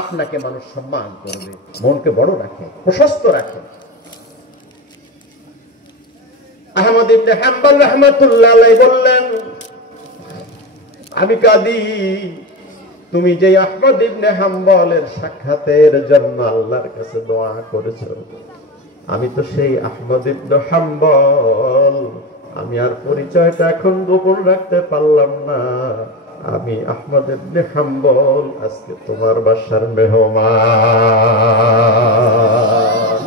আপনাকে মানুষ সম্মান করবে, মনকে বড় রাখে, প্রশস্ত রাখে। আহমদ ইবনে হাম্বল রাহমাতুল্লাহ আলাইহি বললেন, আমি কাঁদি, তুমি যে আহমদ ইবনে হাম্বলের সাক্ষাতের জন্য আল্লাহর কাছে দোয়া করেছো, আমি তো সেই আহমদ ইবনে হাম্বল, আমি আর পরিচয়টা এখন গোপন রাখতে পারলাম না। আমি আহমদ ইবনে হাম্বল আজকে তোমার বাসার মেহমান।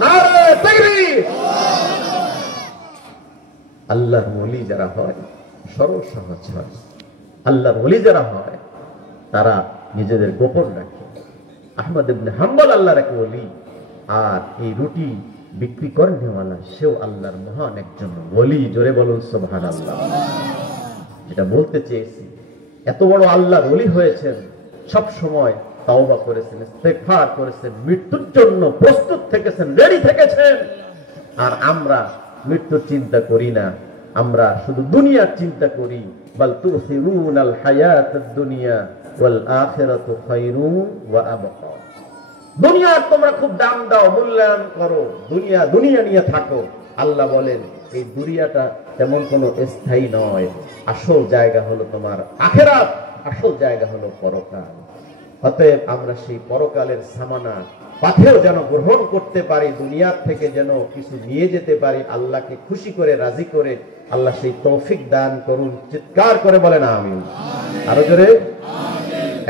নারে তাকবীর! আল্লাহর ওলি যারা হয় সরল সহজ হয়, আল্লাহর ওলি যারা হয় তারা নিজেদের গোপন রাখে। আহমদ ইবনে হাম্বল আল্লাহর এক ওলি, আর এই রুটি বিক্রি করেন নেওয়ালা সেও আল্লাহর মহান একজন ওলি। জোরে বলুন সুবহানাল্লাহ। যেটা বলতে চেয়েছি, এত বড় আল্লাহর ওলি হয়েছেন, সব সময় তাওবা করেছেন, ইস্তেগফার করেছেন, মৃত্যুর জন্য প্রস্তুত থেকেছেন, রেডি থেকেছেন। আর আমরা মৃত্যুর চিন্তা করি না, আমরা শুধু দুনিয়ার চিন্তা করি। বাল তুসিরুনাল হায়াতাদ দুনিয়া ওয়াল আখিরাতু খায়রুন ওয়া আবকা। দুনিয়ার তোমরা খুব দাম দাও, মূল্যায়ন করো, দুনিয়া দুনিয়া নিয়ে থাকো। আল্লাহ বলেন এই দুনিয়াটা তেমন কোনো স্থায়ী নয়, আসল জায়গা হলো তোমার আখিরাত, আসল জায়গা হলো পরকাল। অতএব আমরা সেই পরকালের সামানা পাথেও যেন গ্রহণ করতে পারি, দুনিয়ার থেকে যেন কিছু নিয়ে যেতে পারি, আল্লাহকে খুশি করে রাজি করে। আল্লাহ সেই তৌফিক দান করুন। চিৎকার করে বলেন আমিন। আরো জোরে।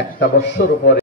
একটা বছর পরে